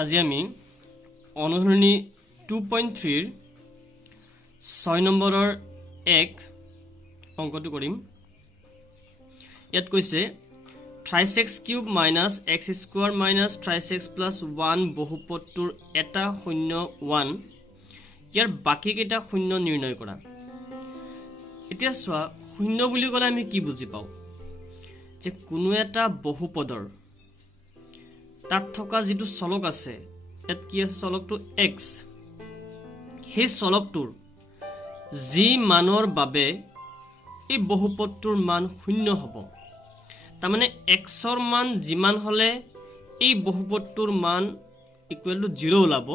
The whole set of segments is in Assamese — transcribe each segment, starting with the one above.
আজি আমি অনুশীলনী 2.3 6 নম্বৰৰ 1 অংকটো কৰিম। ইয়াত কৈছে 3x cube minus x square minus 3x plus 1 বহুপদটোৰ এটা শূন্য 1 ইয়াৰ বাকি কেইটা শূন্য নিৰ্ণয় কৰা। এতিয়া চোৱা শূন্য বুলি ক'লে আমি কি বুজি পাওঁ যে কোনো এটা বহুপদৰ তাত থকা যেটো চলক আছে ইয়াত কি আছে চলকটো x সেই চলকটোৰ যি মানৰ বাবে এই বহুপদটোৰ মান শূন্য হ'ব। তাৰ মানে x ৰ মান যিমান হলে এই বহুপদটোৰ মান ইকুৱেল টু 0 ওলাব,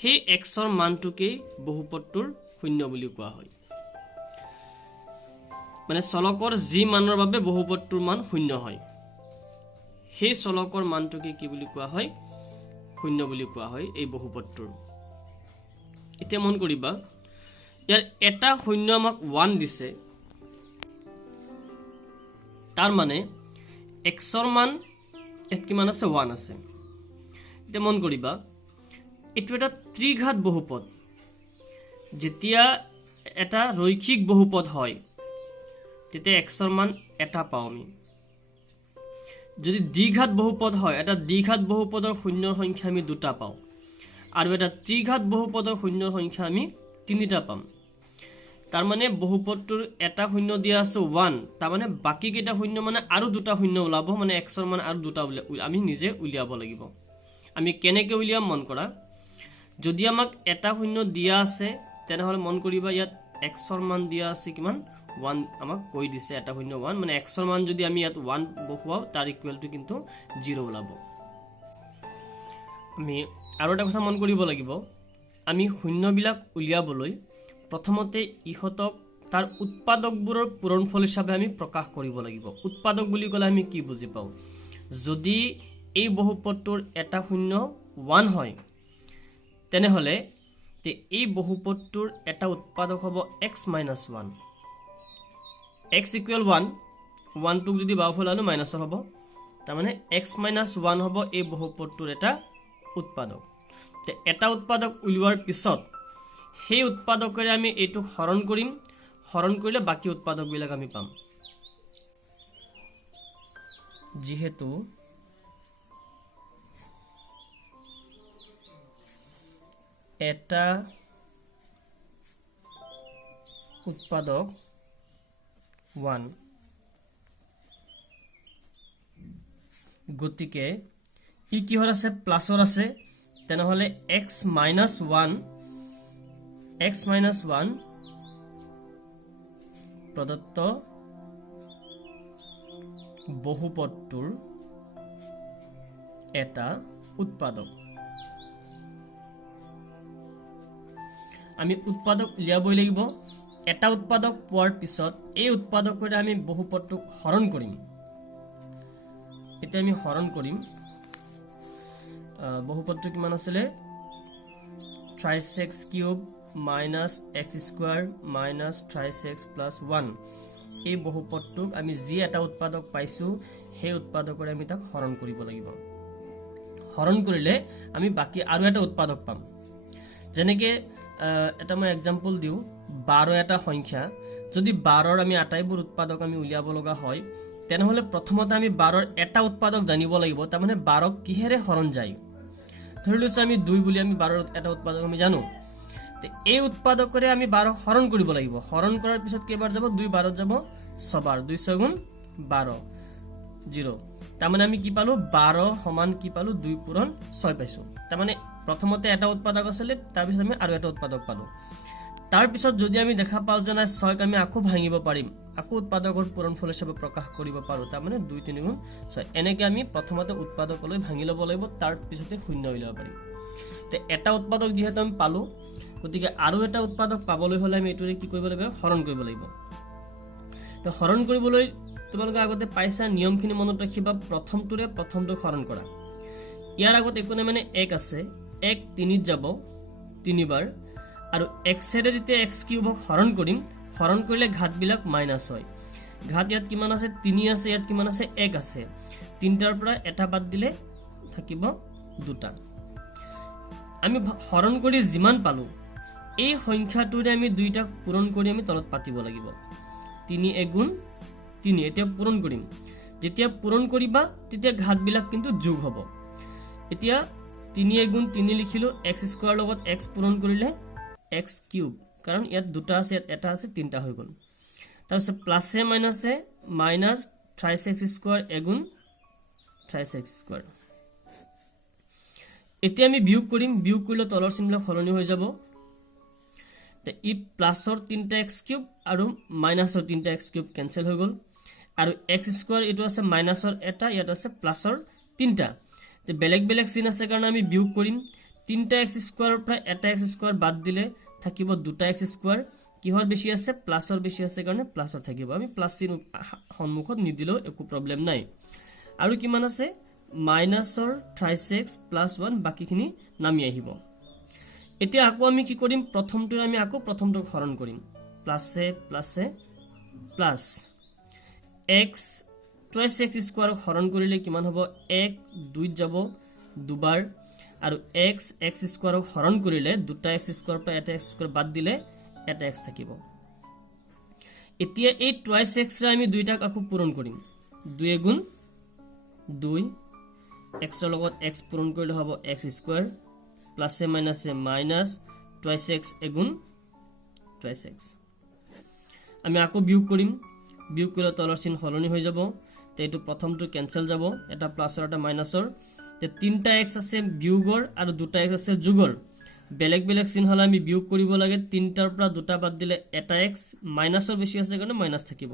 সেই x ৰ মানটোকে বহুপদটোৰ শূন্য বুলি কোৱা হয়। মানে চলকৰ যি মানৰ বাবে বহুপদটোৰ মান শূন্য হয় সেই চলকৰ মানটোকে কি বুলি কোৱা হয় শূন্য বুলি কোৱা হয় এই বহুপদটোৰ। এতিয়া মন কৰিবা ইয়াৰ এটা শূন্য আমাক 1 দিছে, তাৰ মানে x ৰ মান এত কিমান আছে 1 আছে। এতিয়া মন কৰিবা এটো এটা ত্ৰিঘাত বহুপদ, যেতিয়া এটা ৰৈখিক বহুপদ হয় তেতিয়া x ৰ মান এটা পাওঁ আমি। যদি দ্বিঘাত বহুপদ হয় এটা দ্বিঘাত বহুপদৰ শূন্যৰ সংখ্যা আমি দুটা পাওঁ আৰু এটা ত্ৰিঘাত বহুপদৰ শূন্যৰ সংখ্যা আমি তিনিটা পাম। তাৰ মানে বহুপদটোৰ এটা শূন্য দিয়া আছে 1, তাৰ মানে বাকি কেইটা শূন্য মানে আৰু দুটা শূন্য ওলাব, মানে x ৰ মান আৰু দুটা আমি নিজে উলিয়াব লাগিব। আমি কেনেকৈ উলিয়াম মন কৰা, যদি আমাক এটা শূন্য দিয়া আছে তেনেহলে মন কৰিবা ইয়াত x ৰ মান দিয়া আছে কিমান 1 আমাক কৈ দিছে এটা শূন্য 1, মানে x ৰ মান যদি আমি ইয়াত 1 বহাও তাৰ ইকুৱেল টু কিন্তু 0 ওলাব। আমি আৰু এটা কথা মন কৰিব লাগিব, আমি শূন্যবিলাক উলিয়াবলৈ প্ৰথমতে ইহতক তাৰ উৎপাদকবোৰৰ পূৰণফল হিচাপে আমি প্ৰকাশ কৰিব লাগিব। উৎপাদক বুলি ক'লে আমি কি বুজি পাওঁ, যদি এই বহুপদটোৰ এটা শূন্য 1 হয় তেনেহলে এই বহুপদটোৰ এটা উৎপাদক হ'ব x minus 1। x equal 1, 1 টুক যদি বাওঁফালে আনো মাইনাস হ'ব, তাৰ মানে x minus 1 হ'ব এই বহুপদটোৰ এটা উৎপাদক। এটা উৎপাদক উলিওৱাৰ পিছত সেই উৎপাদকৰে আমি এইটো হৰণ কৰিম, হৰণ কৰিলে বাকি উৎপাদকবিলাক আমি পাম। যিহেতু এটা উৎপাদক 1 গতিকে ই কিহৰ আছে প্লাসৰ আছে, তেনেহলে x minus 1 প্ৰদত্ত বহুপদটোৰ এটা উৎপাদক। আমি উৎপাদক উলিয়াবই লাগিব। এটা উৎপাদক পোৱাৰ পিছত এই উৎপাদকৰে আমি বহুপদটোক হৰণ কৰিম। এতিয়া আমি হৰণ কৰিম, বহুপদটো কিমান আছিলে 3x cube minus x square minus 3x plus 1। এই বহুপদটোক আমি যি এটা উৎপাদক পাইছো সেই উৎপাদকৰে আমি তাক হৰণ কৰিব লাগিব। হৰণ কৰিলে আমি বাকি আৰু এটা উৎপাদক পাম। যেনেকে এটা মই এক্সাম্পল দিও, 12 এটা সংখ্যা, যদি 12ৰ আমি আটাইবোৰ উৎপাদক আমি উলিয়াব লগা হয় তেনেহলে প্ৰথমতে আমি 12ৰ এটা উৎপাদক জানিব লাগিব, তাৰ মানে 12ক কিহেৰে হৰণ যায়। ধৰি লৈছো আমি 2 বুলি আমি 12ৰ এটা উৎপাদক আমি জানো, এই উৎপাদকৰে আমি 12 হৰণ কৰিব লাগিব। হৰণ কৰাৰ পিছত কেইবাৰ যাব 2 12 যাব 6 বাৰ, 2 6 গুণ 12 0। তাৰ মানে আমি কি পালো 12 সমান কি পালো 2 পূৰণ 6 পাইছো। তাৰ মানে প্ৰথমতে এটা উৎপাদক আছিল, তাৰ পিছত আমি আৰু এটা উৎপাদক পালো। তাৰ পিছত যদি আমি দেখা পাও যে 6 ক আমি আকৌ ভাঙিব পাৰিম, আকৌ উৎপাদকৰ পূৰণফল হিচাপে প্ৰকাশ কৰিব পাৰো, তাৰ মানে 2 3 গুণ 6। এনেকৈ আমি প্ৰথমতে উৎপাদকলৈ ভাঙি ল'ব লাগিব, তাৰ পিছতে শূন্য উলিয়াব পাৰিম। এটা উৎপাদক যিহেতু আমি পালো, গতিকে আৰু এটা উৎপাদক পাবলৈ হলে আমি এইটোৰে কি কৰিব লাগিব হৰণ কৰিব লাগিব। তো হৰণ কৰিবলৈ তোমালোকে আগতে পাইছা, নিয়মখিনি মনত ৰাখিবা। প্ৰথমটো হৰণ কৰা, ইয়াৰ আগত একো নাই মানে 1 আছে, 1 3ত যাব 3 বাৰ, আৰু x এৰে যেতিয়া x কিউবক হৰণ কৰিম, হৰণ কৰিলে ঘাতবিলাক মাইনাস হয়। ঘাত ইয়াত কিমান আছে 3 আছে, ইয়াত কিমান আছে 1 আছে, 3টাৰ পৰা এটা বাদ দিলে থাকিব 2টা। আমি হৰণ কৰি যিমান পালো এই সংখ্যাটোৰে আমি দুইটা পূৰণ কৰি আমি তলত পাতিব লাগিব 3 এগুণ 3 এতিয়া পূৰণ কৰিম যেতিয়া পূৰণ কৰিবা তেতিয়া ঘাতবিলাক কিন্তু যোগ হ'ব এতিয়া 3 এগুণ 3 লিখিলো x স্কয়াৰ লগত x পূৰণ কৰিলে x কিউব কাৰণ ইয়াত দুটা আছে এটা আছে তিনটা হৈ গল তাৰপিছত প্লাসে মাইনাসে minus 3x square এগুণ 3x square এতিয়া আমি বিয়োগ কৰিম বিয়োগ কৰিলে তলৰ চিনবিলাক সলনি হৈ যাব তে ই প্লাসৰ 3x কিউব আৰু মাইনাসৰ 3x কিউব কেনসেল হৈ গল আৰু x স্কয়াৰ এটো আছে মাইনাসৰ এটা ইয়াত আছে প্লাসৰ 3টা তে বেলেগ বেলেগ চিন আছে কাৰণ আমি বিয়োগ কৰিম 3x স্কয়াৰৰ পৰা এটা x স্কয়াৰ বাদ দিলে থাকিব 2x স্কয়াৰ কিহৰ বেছি আছে প্লাসৰ বেছি আছে কাৰণে প্লাসৰ থাকিব আমি প্লাস চিন সন্মুখত নিদিলেও একো প্ৰবলেম নাই আৰু কিমান আছে মাইনাসৰ 3x + 1 বাকিখিনি নামি আহিব এতিয়া আকৌ আমি কি কৰিম প্ৰথমটো আমি আকৌ প্ৰথমটো হৰণ কৰিম প্লাসে প্লাসে প্লাস x 2x স্কয়াৰ হৰণ কৰিলে কিমান হ'ব 1 2 যাব দুবাৰ আৰু x স্কয়াৰ হৰণ কৰিলে দুটা x স্কয়াৰ পৰা এটা x স্কয়াৰ বাদ দিলে এটা x থাকিব এতিয়া এই 2x ৰে আমি দুইটাক আকৌ পূৰণ কৰিম 2 এগুণ 2 x ৰ লগত x পূৰণ কৰিলে হ'ব x স্কয়াৰ প্লাসে মাইনাসে মাইনাস 2x এগুণ 2x আমি আকৌ বিয়োগ কৰিম বিয়োগ কৰিলে তলৰ চিন সলনি হৈ যাব তে এটো প্ৰথমটো কেনসেল যাব এটা প্লাসৰ এটা মাইনাসৰ তে 3টা x আছে বিয়োগৰ আৰু 2টা x আছে যোগৰ বেলেগ বেলেগ চিন হলে আমি বিয়োগ কৰিব লাগে 3টাৰ পৰা 2টা বাদ দিলে এটা x মাইনাসৰ বেছি আছে কাৰণে মাইনাস থাকিব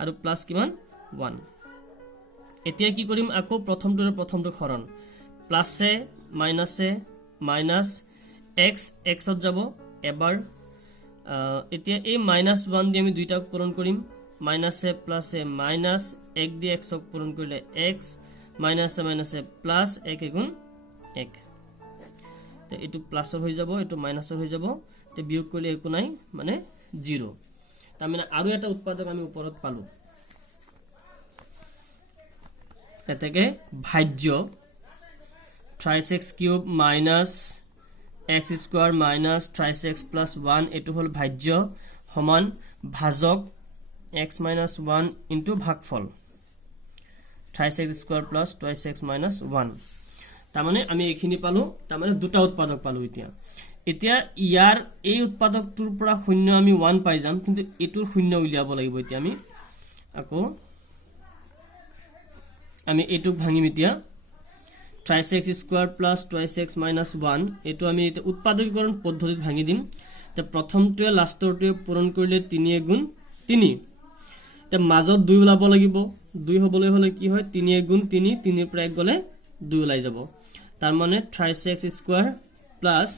আৰু প্লাস কিমান 1 এতিয়া কি কৰিম আকৌ প্ৰথমটো হৰণ প্লাসে মাইনাসে মাইনাস x ত যাব এবাৰ এতিয়া এই -1 দি আমি দুইটা পূৰণ কৰিম মাইনাসে প্লাসে মাইনাস 1 দি x ক পূৰণ কৰিলে x মাইনাসে মাইনাসে প্লাস 1 এগুণ 1 তে এটো প্লাসৰ হৈ যাব এটো মাইনাসৰ হৈ যাব তে বিয়োগ কৰিলে একো নাই মানে 0 তাৰ মানে আৰু এটা উৎপাদক আমি ওপৰত পালো এতেকে ভাজ্য 3x cube minus x square minus 3x + 1 এটো হল ভাজ্য সমান ভাজক x - 1 ইনটু ভাগফল 3x স্কয়াৰ + 2x - 1 তামানে আমি এখিনি পালো তামানে দুটা উৎপাদক পালো এতিয়া ইয়াৰ এই উৎপাদকটোৰ পৰা শূন্য আমি 1 পাই যাম কিন্তু এটোৰ শূন্য উলিয়াব লাগিব এতিয়া আমি এটুক ভাঙিম এতিয়া 3x স্কয়াৰ + 2x - 1 এটো আমি এটা উৎপাদকীকৰণ পদ্ধতিত ভাঙি দিম তে প্ৰথমটোৱে লাষ্টৰটোৱে পূৰণ কৰিলে 3 এগুণ 3 তে মাজত 2 ওলাব লাগিব 2 হবলৈ হলে কি হয় 3 এগুণ 3 3 ৰ পৰা 1 গলে 2 ওলাই যাব তাৰ মানে 3x স্কয়াৰ প্লাস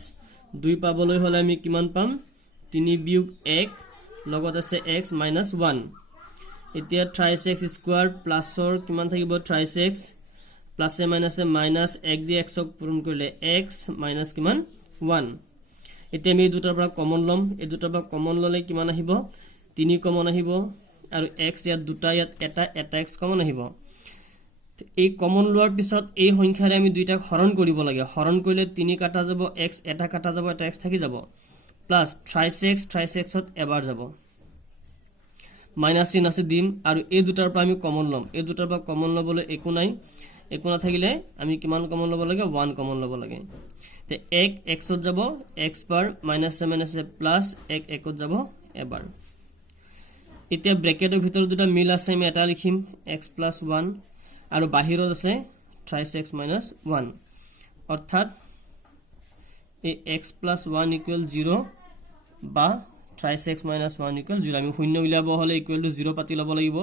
2 পাবলৈ হলে আমি কিমান পাম 3 বিয়োগ 1 লগত আছে x - 1 এতিয়া 3x স্কয়াৰ প্লাসৰ কিমান থাকিব 3x প্লাসে মাইনাসে মাইনাস 1 দি x ক পূৰণ কৰিলে x মাইনাস কিমান 1 এতিয়া আমি দুটাৰ পৰা কমন লম এই দুটাৰ পৰা কমন ললে কিমান আহিব 3 কমন আহিব আৰু x ইয়াত দুটা ইয়াত এটা x কমন আহিব এই কমন লোৱাৰ পিছত এই সংখ্যাৰে আমি দুইটা হৰণ কৰিব লাগে হৰণ কৰিলে 3 কাটা যাব x এটা কাটা যাব এটা x থাকি যাব প্লাস 3x ত এবাৰ যাব মাইনাস চিন আছে দিম আৰু এই দুটাৰ পৰা আমি কমন লম এই দুটাৰ পৰা কমন লবলৈ একো নাই একো না থাকিলে আমি কিমান কমন লব লাগে 1 কমন লব লাগে তে 1 x ত যাব x বাৰ মাইনাসে প্লাস 1 1 ত যাব এবাৰ এতিয়া ব্ৰেকেটৰ ভিতৰত দুটা মিল আছে আমি এটা লিখিম x + 1 আৰু বাহিৰত আছে 3x - 1 অৰ্থাৎ এই x + 1 = 0 বা 3x - 1 = 0 আমি শূন্য উলিয়াব হলে = 0 পাতি লব লাগিব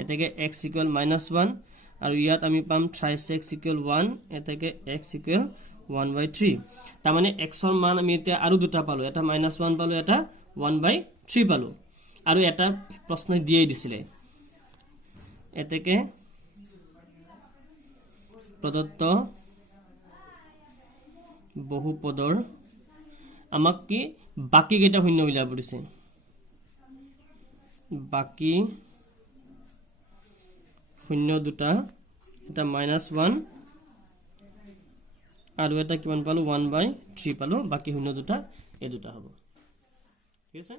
এতেকে x = -1 আৰু ইয়াত আমি পাম 3x = 1 এতেকে x = 1/3 তাৰ মানে x ৰ মান আমি এতিয়া আৰু দুটা পালো এটা -1 পালো এটা 1/3 পালো আৰু এটা প্ৰশ্ন দিয়েই দিছিলে এতেকে প্ৰদত্ত বহুপদৰ আমাক কি বাকি কেটা শূন্য উলিয়াব দিছে বাকি শূন্য দুটা এটা -1 আৰু এটা কিমান পালো 1/3 পালো বাকি শূন্য দুটা এই দুটা হ'ব ঠিক আছে